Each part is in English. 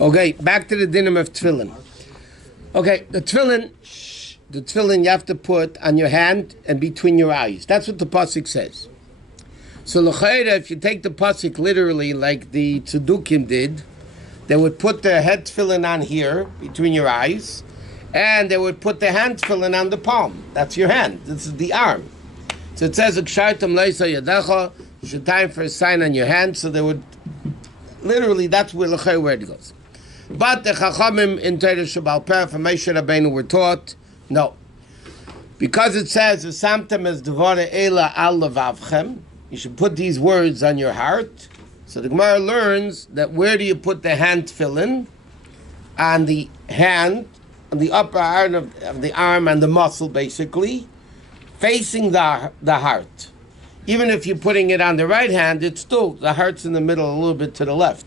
Okay, back to the dinim of tefillin. Okay, the tefillin you have to put on your hand and between your eyes. That's what the pasuk says. So l'chayra, if you take the pasuk literally, like the tzedukim did, they would put the head tefillin on here between your eyes, and they would put the hand tefillin on the palm. That's your hand. This is the arm. So it says, you should time for a sign on your hand. So they would literally, that's where it goes. But the Chachamim in Torah Shabbal Peh from Moshe Rabbeinu were taught, no. Because it says, V'samtem es devore ela al levavchem, you should put these words on your heart. So the Gemara learns that where do you put the hand tefillin? On the hand, on the upper arm of the arm and the muscle, basically, facing the heart. Even if you're putting it on the right hand, it's still, the heart's in the middle, a little bit to the left.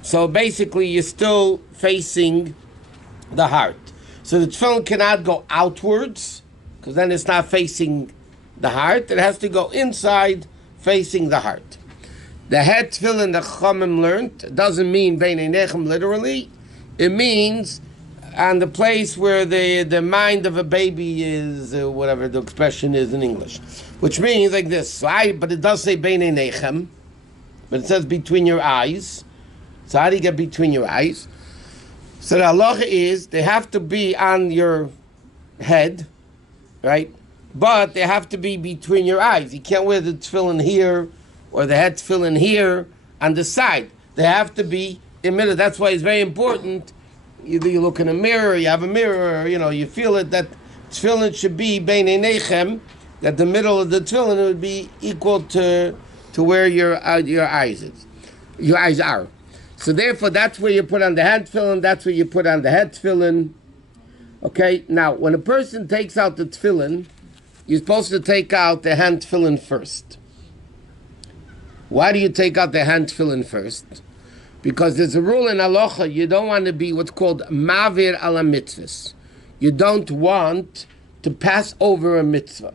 So basically, you're still facing the heart. So the tefillin cannot go outwards, because then it's not facing the heart. It has to go inside, facing the heart. The head tefillin the Chachamim learned doesn't mean bein einechem literally. It means on the place where the mind of a baby is, whatever the expression is in English, which means like this. But it does say bein einechem, but it says between your eyes. So how do you get between your eyes? So the halacha is they have to be on your head, right? But they have to be between your eyes. You can't wear the tefillin here or the head tefillin here on the side. They have to be in the middle. That's why it's very important. Either you look in a mirror, you have a mirror, or, you feel it, that tefillin should be bein einechem, that the middle of the tefillin would be equal to where your eyes is. Your eyes are. So therefore, that's where you put on the hand tefillin, that's where you put on the head tefillin. Okay, now, when a person takes out the tefillin, you're supposed to take out the hand tefillin first. Why do you take out the hand tefillin first? Because there's a rule in halacha, you don't want to be what's called mavir ala mitzvahs. You don't want to pass over a mitzvah.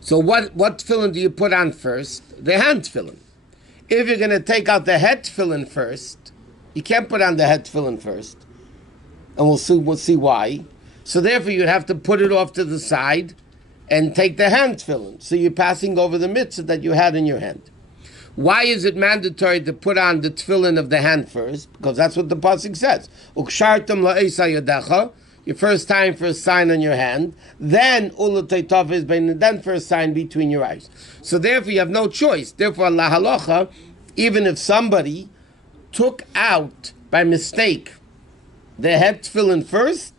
So what tefillin do you put on first? The hand tefillin. If you're going to take out the head tefillin first, you can't put on the head tefillin first. And we'll see why. So therefore you'd have to put it off to the side and take the hand tefillin. So you're passing over the mitzvah that you had in your hand. Why is it mandatory to put on the tefillin of the hand first? Because that's what the pasuk says. Ukshartem la'isa yadecha. Your first time for a sign on your hand, then then for a sign between your eyes. So therefore you have no choice. Therefore, la halacha, even if somebody took out by mistake the head tefillin first,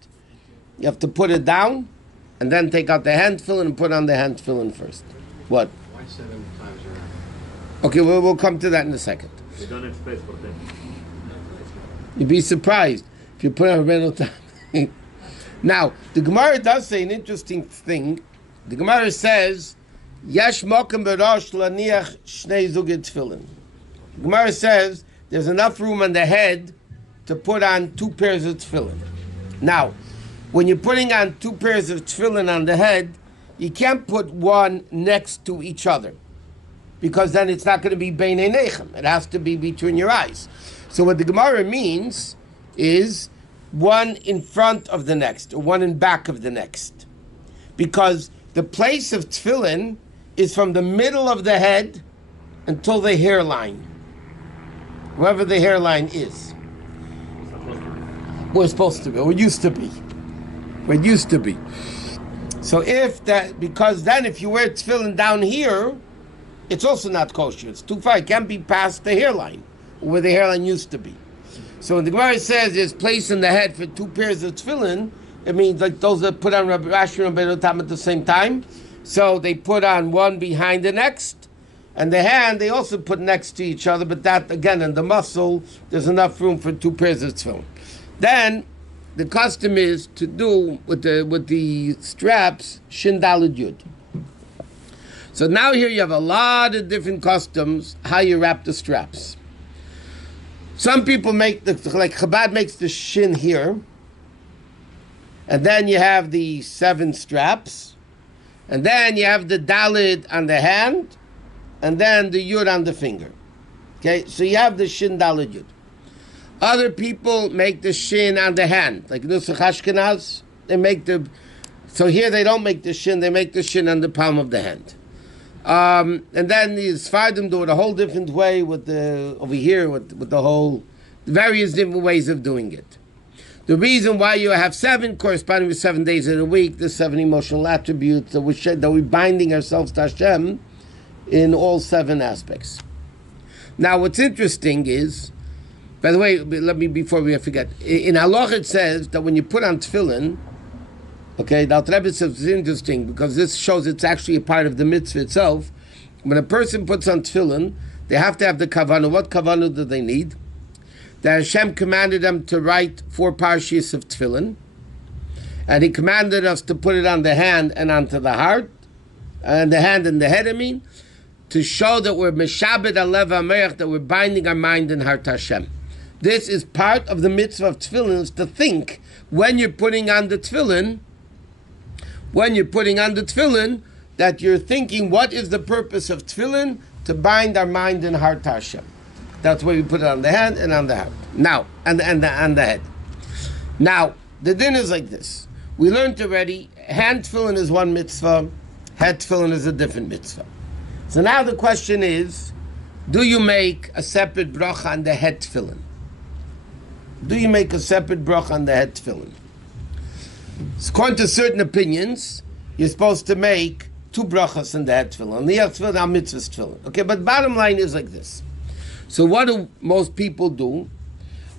you have to put it down and then take out the hand tefillin and put on the hand tefillin first. What? Why 7 times around? Okay, we'll come to that in a second. You don't have space for them. You'd be surprised if you put on a time. Now, the Gemara does say an interesting thing. The Gemara says, Yesh mokem b'rosh laniach shnei zugei tefillin. The Gemara says there's enough room on the head to put on 2 pairs of tefillin. Now, when you're putting on 2 pairs of tefillin on the head, you can't put one next to each other, because then it's not going to be bein einechem. It has to be between your eyes. So what the Gemara means is one in front of the next, or one in back of the next. Because the place of tefillin is from the middle of the head until the hairline. Wherever the hairline is. We're supposed to be, or it used to be. Where it used to be. So because then if you wear tefillin down here, it's also not kosher. It's too far. It can't be past the hairline, where the hairline used to be. So when the Gemara says there's place in the head for 2 pairs of tefillin, it means like those that put on Rabbi Rashi and Rabbi Tam at the same time. So they put on one behind the next, and the hand they also put next to each other. But that again, in the muscle, there's enough room for 2 pairs of tefillin. Then the custom is to do with the straps shin daled yud. So now here you have a lot of different customs how you wrap the straps. Some people make like Chabad makes the shin here, and then you have the 7 straps, and then you have the dalid on the hand, and then the yud on the finger. Okay, so you have the shin dalid yud. Other people make the shin on the hand, like Nusach Ashkenaz. They make so here they don't make the shin; they make the shin on the palm of the hand. And then the Sfardim do it a whole different way over here with the whole various different ways of doing it. The reason why you have 7 corresponding with 7 days in a week, the 7 emotional attributes that we're binding ourselves to Hashem in all 7 aspects. Now, what's interesting is, by the way, before we forget, in halacha it says that when you put on tefillin, okay, the Alter Rebbe says it's interesting because this shows it's actually a part of the mitzvah itself. When a person puts on tefillin, they have to have the kavanah. What kavanah do they need? That Hashem commanded them to write 4 parshas of tefillin, and He commanded us to put it on the hand and onto the heart, and the hand and the head, to show that we're meshabed alev hameich, that we're binding our mind and heart to Hashem. This is part of the mitzvah of tefillin, is to think when you're putting on the tefillin, that you're thinking what is the purpose of tefillin, to bind our mind and heart to Hashem. That's why we put it on the hand and on the heart. Now, and the head. Now, the din is like this. We learned already, hand tefillin is one mitzvah, head tefillin is a different mitzvah. So now the question is, do you make a separate bracha on the head tefillin? Do you make a separate bracha on the head tefillin? So according to certain opinions, you're supposed to make 2 brachas on the head tefillin. On the head tefillin, on mitzvah tefillin. Okay, but bottom line is like this. So what do most people do?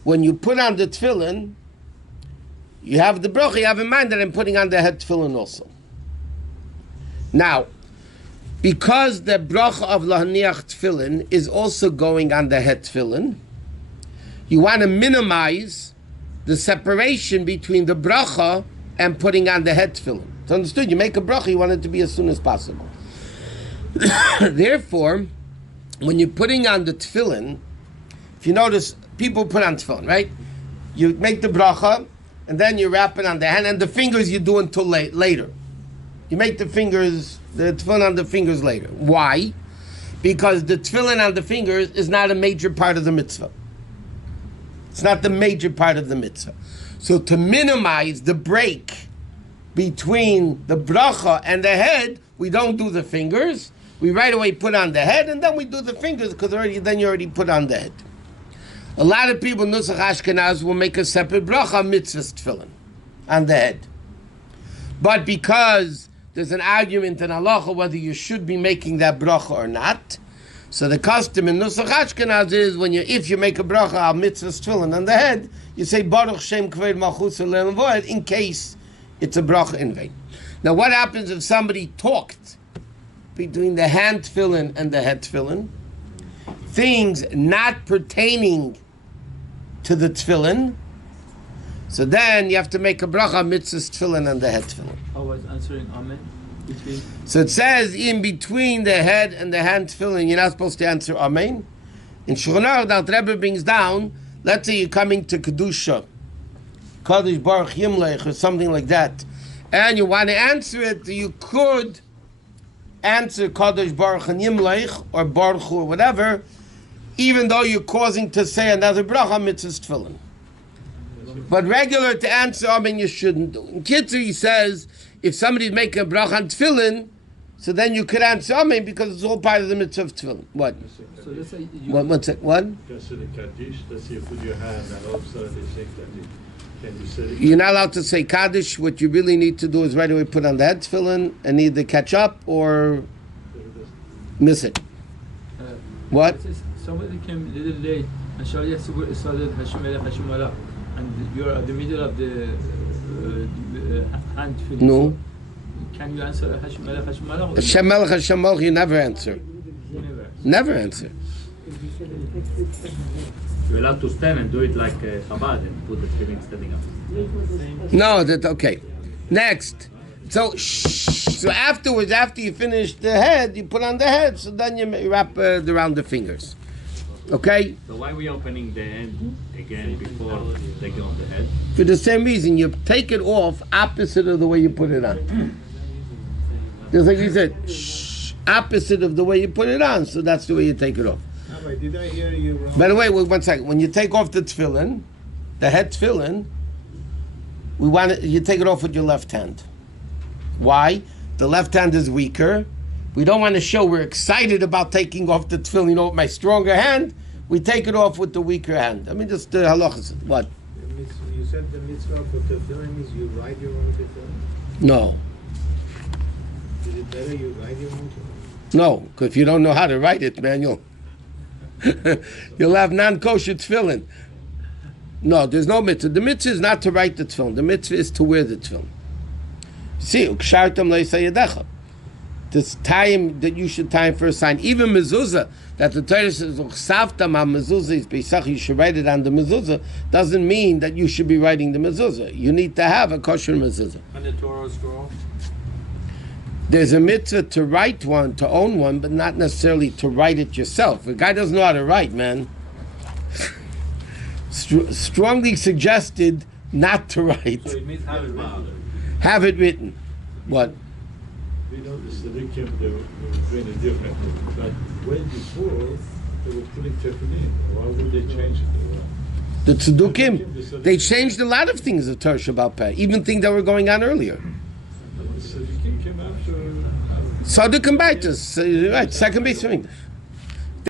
When you put on the tefillin, you have the bracha, you have in mind that I'm putting on the head tefillin also. Now, because the bracha of lahaniach tefillin is also going on the head tefillin, you want to minimize the separation between the bracha and putting on the head tefillin. It's understood? You make a bracha, you want it to be as soon as possible. Therefore, when you're putting on the tefillin, if you notice, people put on tefillin, right? You make the bracha, and then you wrap it on the hand, and the fingers you do until later. You make the tefillin on the fingers later. Why? Because the tefillin on the fingers is not a major part of the mitzvah. It's not the major part of the mitzvah. So to minimize the break between the bracha and the head, we don't do the fingers. We right away put on the head, and then we do the fingers, because then you already put on the head. A lot of people, Nusach Ashkenaz, will make a separate bracha mitzvah tefillin on the head. But because there's an argument in halacha whether you should be making that bracha or not, so the custom in Nusach Ashkenaz is if you make a bracha al mitzvah tefillin on the head, you say Baruch Shem Kved Malchus Le'olam Va'ed in case it's a bracha in vain. Now, what happens if somebody talked between the hand tefillin and the head tefillin, things not pertaining to the tefillin? So then you have to make a bracha mitzvah tefillin and the head tefillin. I was answering amen. So it says in between the head and the hand tefillin, you're not supposed to answer amen. In Shulchan Aruch, the Rebbe brings down, let's say you're coming to Kedusha, Kadosh Baruch Yimlech, or something like that, and you want to answer it, you could answer Kadosh Baruch and Yimlech, or Baruch Hu, or whatever, even though you're causing to say another bracha mitzvah tefillin. But regular to answer amen you shouldn't do. In Kitzur he says, if somebody's making a bracha on tefillin, so then you could answer amen because it's all part of the mitzvah of tefillin. What? So let's say What? Let's say you put your hand and all of a sudden they say Kaddish. Can you say it? You're not allowed to say Kaddish. What you really need to do is right away put on the head tefillin and either catch up or miss it. What? Somebody came a little late and Shacharit started Hashem Elech Hashem Malach, and you're at the middle of the hand tefillin. No. So can you answer Hashem Elech Hashem Malach? Hashem Melech Hashem Malach, you never answer. Never answer. You're allowed to stand and do it like Chabad and put the tefillin standing up. No, okay. Next. So afterwards, after you finish the head, you put on the head, so then you wrap around the fingers. Okay? So why are we opening the end again before taking off the head? For the same reason, you take it off opposite of the way you put it on. Just like you said, opposite of the way you put it on, so that's the way you take it off. Rabbi, did I hear you wrong? By the way, wait 1 second. When you take off the tefillin, the head tefillin, you take it off with your left hand. Why? The left hand is weaker. We don't want to show we're excited about taking off the tefillin, with my stronger hand. We take it off with the weaker hand. I mean, just the halachos. What? You said the mitzvah for tefillin is you write your own tefillin? No. Is it better you write your own tefillin? No, because if you don't know how to write it, man, you'll have non-kosher tefillin. No, there's no mitzvah. The mitzvah is not to write the tefillin. The mitzvah is to wear the tefillin. See, this time that you should time for a sign, even mezuzah, that the Torah says mezuzah is beisach, you should write it on the mezuzah, doesn't mean that you should be writing the mezuzah. You need to have a kosher mezuzah. And the Torah scroll. There's a mitzvah to write one, to own one, but not necessarily to write it yourself. A guy doesn't know how to write, man. Strongly suggested not to write. So it means have it written. Have it written. What? We know the Tzaddikim, they were doing it differently. But way before, they were putting Tefillin. Why would they change it? The Tzaddukim, they changed a lot of things of Torah Shabbat Peh, even things that were going on earlier. The Tzaddikim came after... Tzaddukim Baitus, right, second base of English.